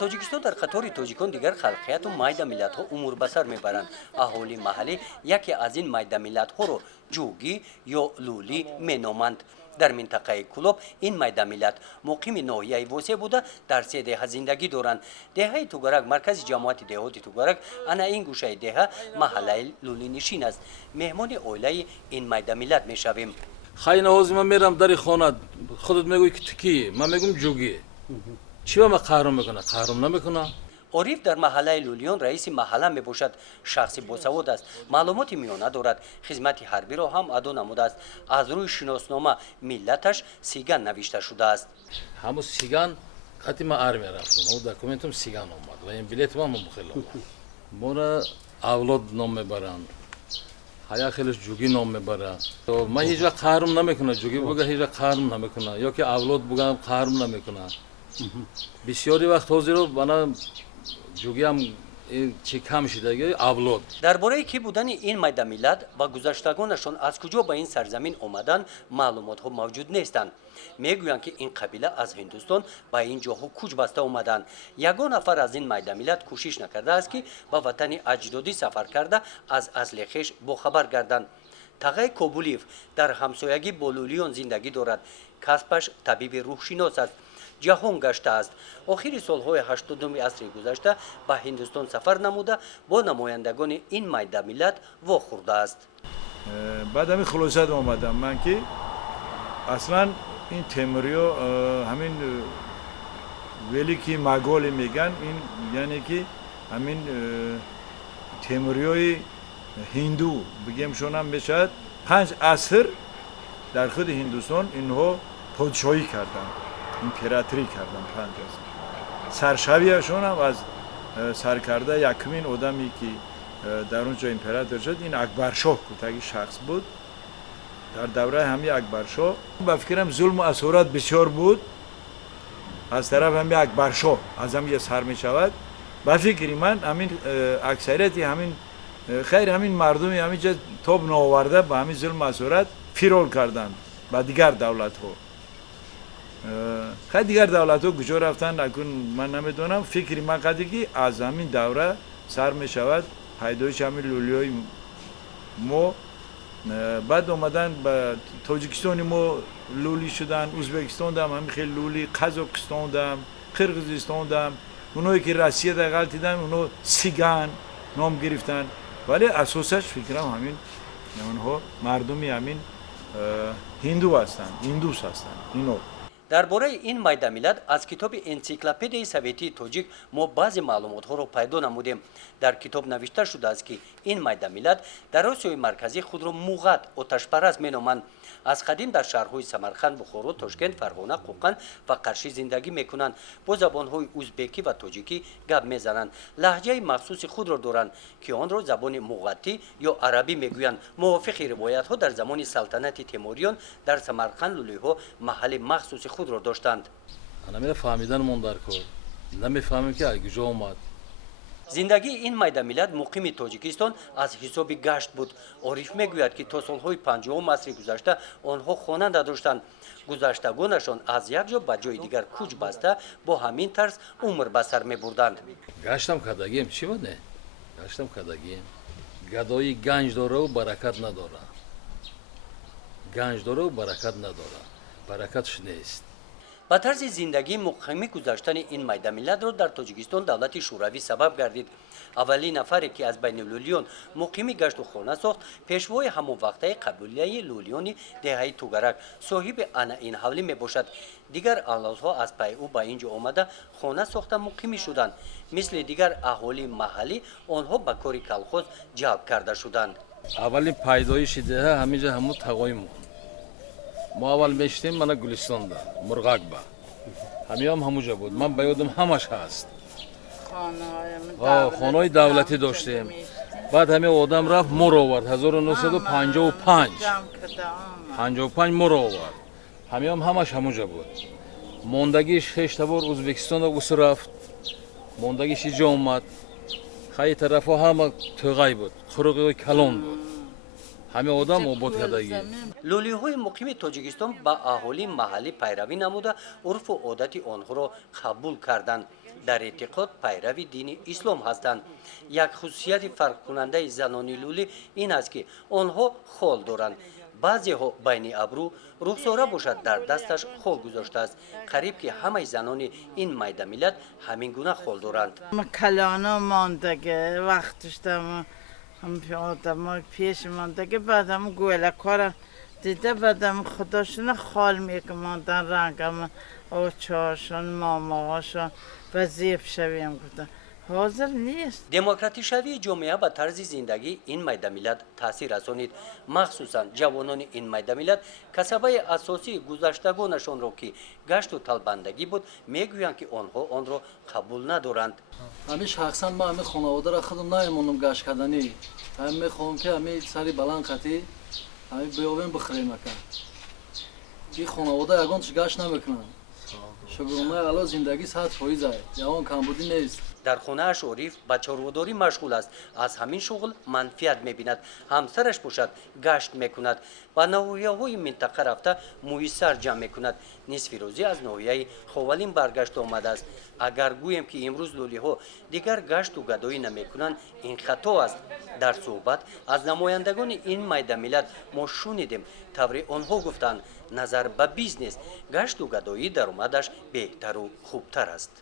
тоҷикистон дар қатори тоҷикон дигар халқияту майда миллатҳо умурбасар мебаранд. аҳолии маҳаллӣ яке аз ин майда миллатҳоро ҷугӣ ё лулӣ меноманд. дар минтақаи Кӯлоб ин майда миллат муқими ноҳияи восеъ буда дар се деҳа зиндагӣ доранд. деҳаи Тугарак, маркази ҷамоати деҳоти Тугарак, ана ин гӯшаи деҳа маҳаллаи лулинишин аст. меҳмони оилаи ин майда миллат мешавем. хай навози ман мерам дари хона, худат мегӯй ки ту кӣ? ман мегӯм ҷугӣ. чӣ ба ман қаҳром мекуна? қаҳром намекуна. ориф дар маҳаллаи лулиён раиси маҳалла мебошад. шахси босавод аст, маълумоти миёна дорад, хизмати ҳарбиро ҳам адо намудааст. аз рӯи шиноснома миллаташ сиган навишта шудааст. ҳамун сиган қати ман армия рафтам, документам сиган омад ва ин билетам ҳам мухел омад. мора авлод ном мебаранд, ҳая хелеш ҷугӣ ном мебарад. ман ҳеҷ вақт қаҳром намекуна, ҷугӣ буга ҳеҷ вақт қаҳром намекуна, ё ки авлод бугам қаҳром намекуна. бисёри вақт ҳозиро бана ҷугиам чӣ кам шидаги авлод. дар бораи кӣ будани ин майда миллат ба гузаштагонашон аз куҷо ба ин сарзамин омаданд маълумотҳо мавҷуд нестанд. мегӯянд ки ин қабила аз ҳиндустон ба ин ҷоҳо куч баста омаданд. ягон нафар аз ин майда миллат кӯшиш накардааст ки ба ватани аҷдодӣ сафар карда аз асли хеш бохабар гарданд. тағай кобулиев дар ҳамсоягӣ бо лулиён зиндагӣ дорад. касбаш табиби рӯҳшинос аст. ҷаҳон гаштааст. охири солҳои 80-уми асри гузашта ба ҳиндустон сафар намуда бо намояндагони ин майда миллат вохӯрдааст. баъд ҳамин хулосат омадам ман ки аслан ин темуриё ҳамин велики маголи меган ин яъне ки ҳамин темуриёи ҳинду бигемшонам мешавад 5 аср дар худи ҳиндустон инҳо подшоҳӣ карданд, императорӣ карданд. 5 аср саршавияшонам аз саркарда якумин одаме ки дар он ҷо император шуд ин акбаршоҳ кӯтаги шахс буд. дар давраи ҳамин акбаршоҳ ба фикрам зулму асорат бисёр буд аз тарафи ҳамин акбаршоҳ аз ҳамин сар мешавад. ба фикри ман ҳамин аксарияти ҳамин хайр ҳамин мардуми ҳамин ҷо тоб наоварда ба ҳамин зулму асорат фирор карданд ба дигар давлатҳо. хай дигар давлатҳо куҷо рафтанд акун ман намедонам. фикри ман қаде ки аз ҳамин давра сар мешавад пайдоиши ҳамин лулиёи мо. баъд омадан ба тоҷикистони мо лулӣ шуданд, ӯзбекистондаам ҳамин хел лулӣ, қазоқистондаам, қирғизистондам, онҳое ки россия дағалтиданд онҳо сиган ном гирифтанд. вале асосаш фикрам ҳамин онҳо мардуми ҳамин ҳинду ҳастанд, ҳиндус ҳастанд инҳо. дар бораи ин майда миллат аз китоби энциклопедияи советии тоҷик мо баъзе маълумотҳоро пайдо намудем. дар китоб навишта шудааст ки ин майда миллат дар осиёи марказӣ худро муғат оташпараст меноманд. аз қадим дар шаҳрҳои самарқанд, бухоро, тошкент, фарғона, қоқан ва қаршӣ зиндагӣ мекунанд. бо забонҳои ӯзбекӣ ва тоҷикӣ гап мезананд. лаҳҷаи махсуси худро доранд ки онро забони муғаттӣ ё арабӣ мегӯянд. мувофиқи ривоятҳо дар замони салтанати темуриён дар самарқанд лулиҳо маҳалли махсуси худро доштанд. намеда фаҳмиданмон дар кор намефаҳмем ки аз куҷо омад. зиндагии ин майда миллат муқими тоҷикистон аз ҳисоби гашт буд. ориф мегӯяд ки то солҳои 50-ум асри гузашта онҳо хона надоштанд. гузаштагонашон аз як ҷо ба ҷои дигар куч баста бо ҳамин тарз умр ба сар мебурданд. гаштам кардагием чӣ ба не? гаштам кардагием. гадои ганҷ дораву баракат надора. ганҷ дораву баракат надора. баракатш нест. ба тарзи зиндагии муқими гузаштани ин майда миллатро дар тоҷикистон давлати шӯравӣ сабаб гардид. аввалин нафаре ки аз байни лулиён муқими гашту хона сохт пешвои ҳамонвақтаи қабилаи лулиёни деҳаи Тугарак соҳиби ана ин ҳавлӣ мебошад. дигар авлодҳо аз пай ӯ ба ин ҷо омада хона сохта муқимӣ шуданд. мисли дигар аҳолии маҳаллӣ онҳо ба кори калхоз ҷалб карда шуданд. аввалин пайдоиши деҳа ҳамин ҷо ҳамун тағои мон. мо аввал мешитем мана гулистонда мурғакба ҳамиам ҳамуҷа буд. ман ба ёдам ҳамаш ҳаст. хонаҳои давлатӣ доштем. баъд ҳамин одам рафт моро овард 1955 моро овард. ҳамиам ҳамаш ҳамуҷа буд. мондагиш хештабор ӯзбекистонда усу рафт. мондагиш иҷо омад. хай тарафҳо ҳама туғай буд, хӯруғиҳои калон буд. ҳамин одам обод кардагӣ. лӯлиҳои муқими тоҷикистон ба аҳолии маҳаллӣ пайравӣ намуда урфу одати онҳоро қабул карданд. дар эътиқод пайрави дини ислом ҳастанд. як хусусияти фарқкунандаи занони лӯлӣ ин аст ки онҳо хол доранд. баъзеҳо байни абрӯ рухсора бошад дар дасташ хол гузоштааст. қариб ки ҳамаи занони ин майдамиллат ҳамин гуна хол доранд. کلانا ماندگه وقتش دم هم آدم پیش ماندگه بعدم گوله کارم دیده بعدم خداشون خال میکماندن رنگم آچهاشون ماماهاشون وظیف شویم بودن حاضر نیست демократишавии ҷомеа ба тарзи зиндагии ин майдамиллат таъсир расонид. махсусан ҷавонони ин майдамиллат касабаи асосии гузаштагонашонро ки гашту талбандагӣ буд, мегӯянд ки онҳо онро қабул надоранд. ҳамин шахсан ман ҳамин хонаводаро худам наимонам гашт карданӣ. ҳамин мехоҳам ки ҳамин сари баланд қатӣ ҳамин биёвем бихӯрем ака. ин хонавода ягонаш гашт намекунанд. шугурнаи ало зиндагӣ 100% ай. ягон камбудӣ нест. дар хонааш ориф ба чорводорӣ машғул аст. аз ҳамин шуғл манфиат мебинад. ҳамсараш бошад гашт мекунад. ба наҳояҳои минтақа рафта муиссар ҷамъ мекунад. нисфи рӯзӣ аз ноҳияи ховалин баргашта омадааст. агар гӯем ки имрӯз лӯлиҳо дигар гашту гадоӣ намекунанд, ин хато аст. дар суҳбат аз намояндагони ин майдамиллат мо шунидем таври онҳо гуфтанд назар ба бизнес гашту гадоӣ даромадаш беҳтару хубтар аст.